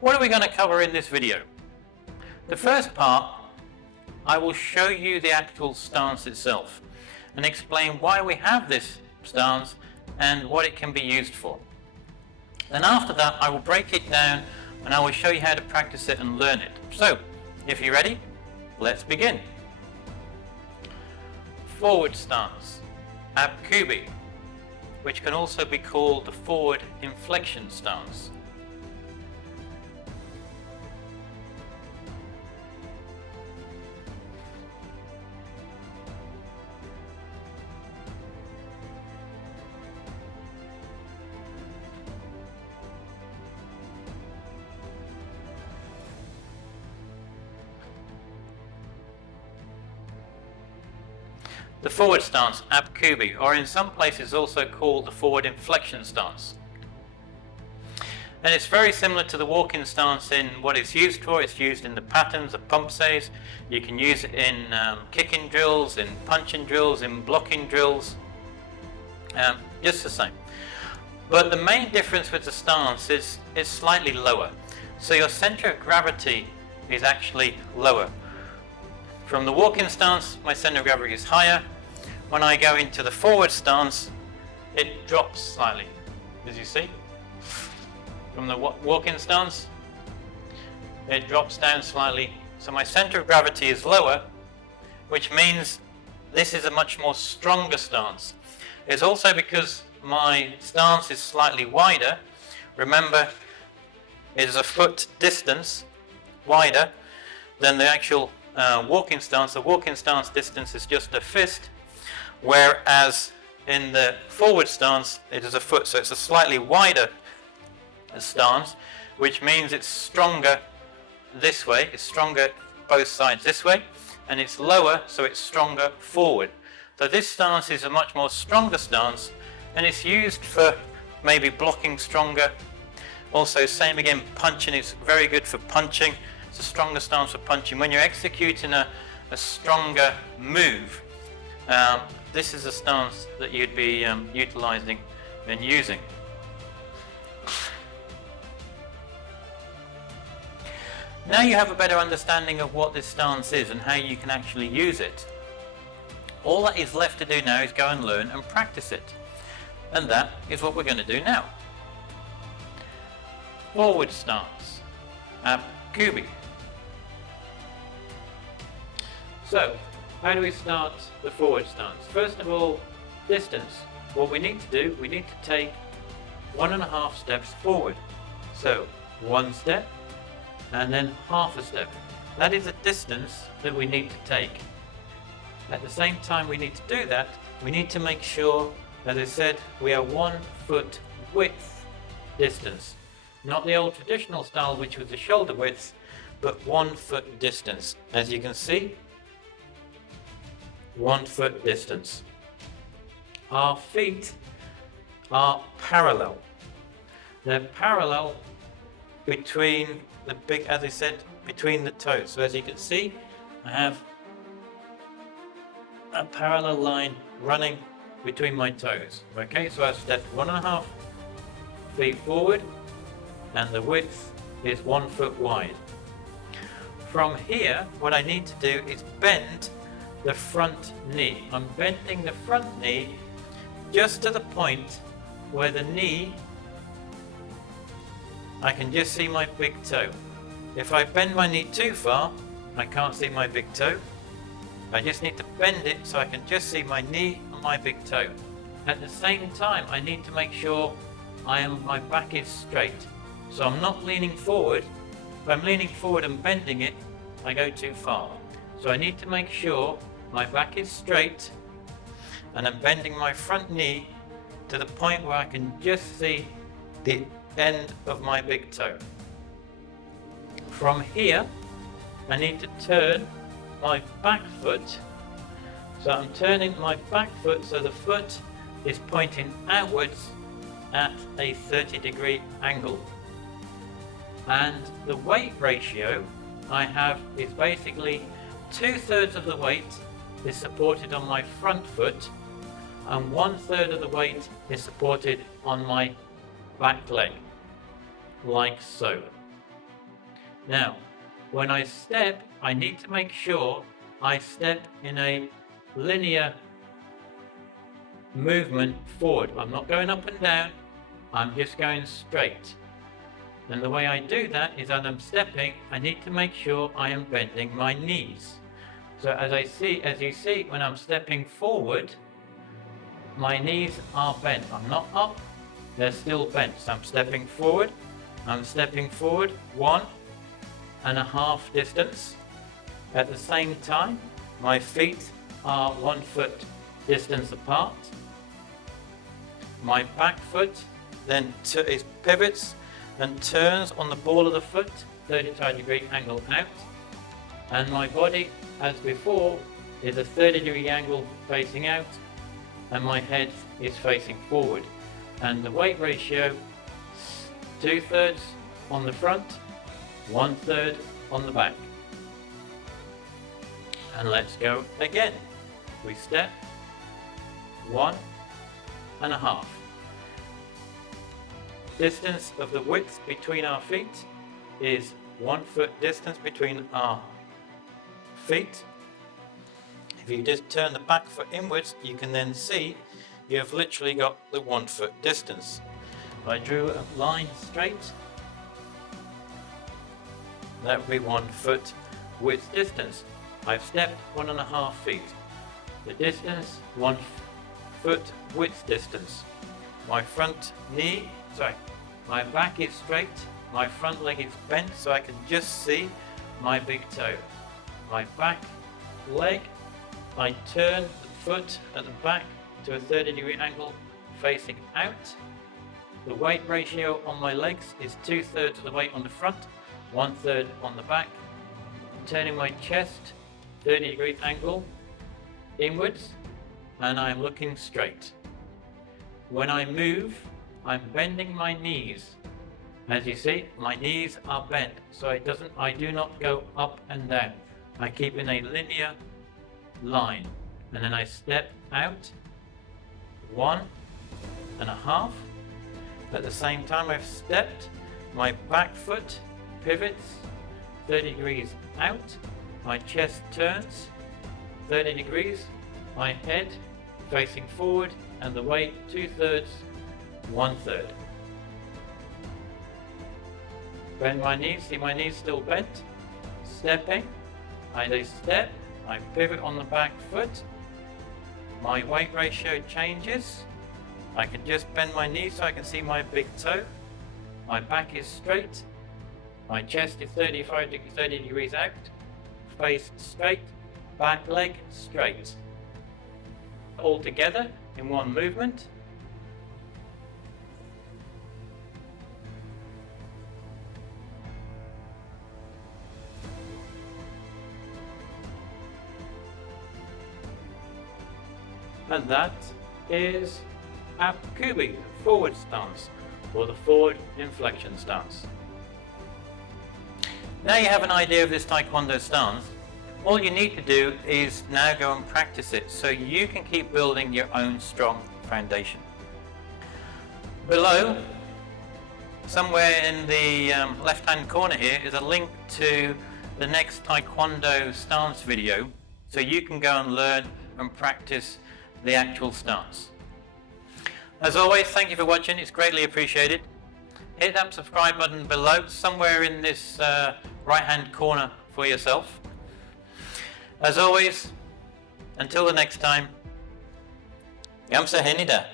What are we going to cover in this video? The first part, I will show you the actual stance itself and explain why we have this stance and what it can be used for. Then after that, I will break it down and I will show you how to practice it and learn it. So, if you're ready, let's begin. Forward Stance Ap Kubi, which can also be called the forward inflection stance. The forward stance, Ap Kubi, or in some places also called the forward inflection stance. And it's very similar to the walking stance in what it's used for. It's used in the patterns, the pump says. You can use it in kicking drills, in punching drills, in blocking drills, just the same. But the main difference with the stance is it's slightly lower. So your center of gravity is actually lower. From the walking stance, my center of gravity is higher. When I go into the forward stance, it drops slightly, as you see. From the walking stance, it drops down slightly. So my center of gravity is lower, which means this is a much more stronger stance. It's also because my stance is slightly wider. Remember, it is a foot distance wider than the actual walking stance. The walking stance distance is just a fist, whereas in the forward stance it is a foot, so it's a slightly wider stance, which means it's stronger this way, it's stronger both sides this way, and it's lower, so it's stronger forward. So this stance is a much more stronger stance, and it's used for maybe blocking stronger. Also, same again, punching is very good for punching. It's a stronger stance for punching. When you're executing a stronger move, this is a stance that you'd be utilizing and using. Now you have a better understanding of what this stance is and how you can actually use it. All that is left to do now is go and learn and practice it. And that is what we're going to do now. Forward stance, Ap Kubi. So, how do we start the forward stance? First of all, distance. What we need to do, we need to take 1.5 steps forward. So, 1 step and then half a step. That is the distance that we need to take. At the same time we need to do that, we need to make sure, as I said, we are 1 foot width distance. Not the old traditional style, which was the shoulder width, but 1 foot distance. As you can see, 1 foot distance. Our feet are parallel. They're parallel between as I said, between the toes. So as you can see, I have a parallel line running between my toes. Okay, so I've stepped 1.5 feet forward, and the width is 1 foot wide. From here, what I need to do is bend the front knee. I'm bending the front knee just to the point where the knee, I can just see my big toe. If I bend my knee too far, I can't see my big toe. I just need to bend it so I can just see my knee and my big toe. At the same time, I need to make sure my back is straight. So I'm not leaning forward. If I'm leaning forward and bending it, I go too far. So I need to make sure my back is straight and I'm bending my front knee to the point where I can just see the end of my big toe. From here, I need to turn my back foot. So I'm turning my back foot so the foot is pointing outwards at a 30-degree angle. And the weight ratio I have is basically 2/3 of the weight is supported on my front foot and 1/3 of the weight is supported on my back leg, like so. Now, when I step, I need to make sure I step in a linear movement forward. I'm not going up and down, I'm just going straight. And the way I do that is, as I'm stepping, I need to make sure I am bending my knees. So as you see, when I'm stepping forward, my knees are bent. I'm not up, they're still bent. So I'm stepping forward 1.5 distance. At the same time, my feet are 1 foot distance apart. My back foot then pivots and turns on the ball of the foot, 35-degree angle out. And my body, as before, is a 30-degree angle facing out, and my head is facing forward. And the weight ratio, 2/3 on the front, 1/3 on the back. And let's go again. We step 1.5. Distance of the width between our feet is 1 foot distance between our feet. If you just turn the back foot inwards, you can then see you have literally got the 1 foot distance. If I drew a line straight, that would be 1 foot width distance. I've stepped 1.5 feet. The distance, 1 foot width distance. My back is straight, my front leg is bent so I can just see my big toe. My back leg, I turn the foot at the back to a 30-degree angle facing out. The weight ratio on my legs is 2/3 of the weight on the front, 1/3 on the back. Turning my chest 30-degree angle inwards, and I'm looking straight. When I move, I'm bending my knees. As you see, my knees are bent, so I do not go up and down. I keep in a linear line, and then I step out 1.5. At the same time I've stepped, my back foot pivots 30 degrees out, my chest turns 30 degrees, my head facing forward, and the weight 2/3, 1/3. Bend my knees, see my knees still bent. Stepping, I step, I pivot on the back foot, my weight ratio changes. I can just bend my knees so I can see my big toe. My back is straight, my chest is 30 degrees out, face straight, back leg straight. All together in one movement. And that is Ap Kubi, forward stance, or the forward inflection stance. Now you have an idea of this Taekwondo stance. All you need to do is now go and practice it so you can keep building your own strong foundation. Below, somewhere in the left-hand corner here, is a link to the next Taekwondo stance video, so you can go and learn and practice the actual stance. As always, thank you for watching, it's greatly appreciated. Hit that subscribe button below, somewhere in this right-hand corner for yourself. As always, until the next time, Gamsa Henida.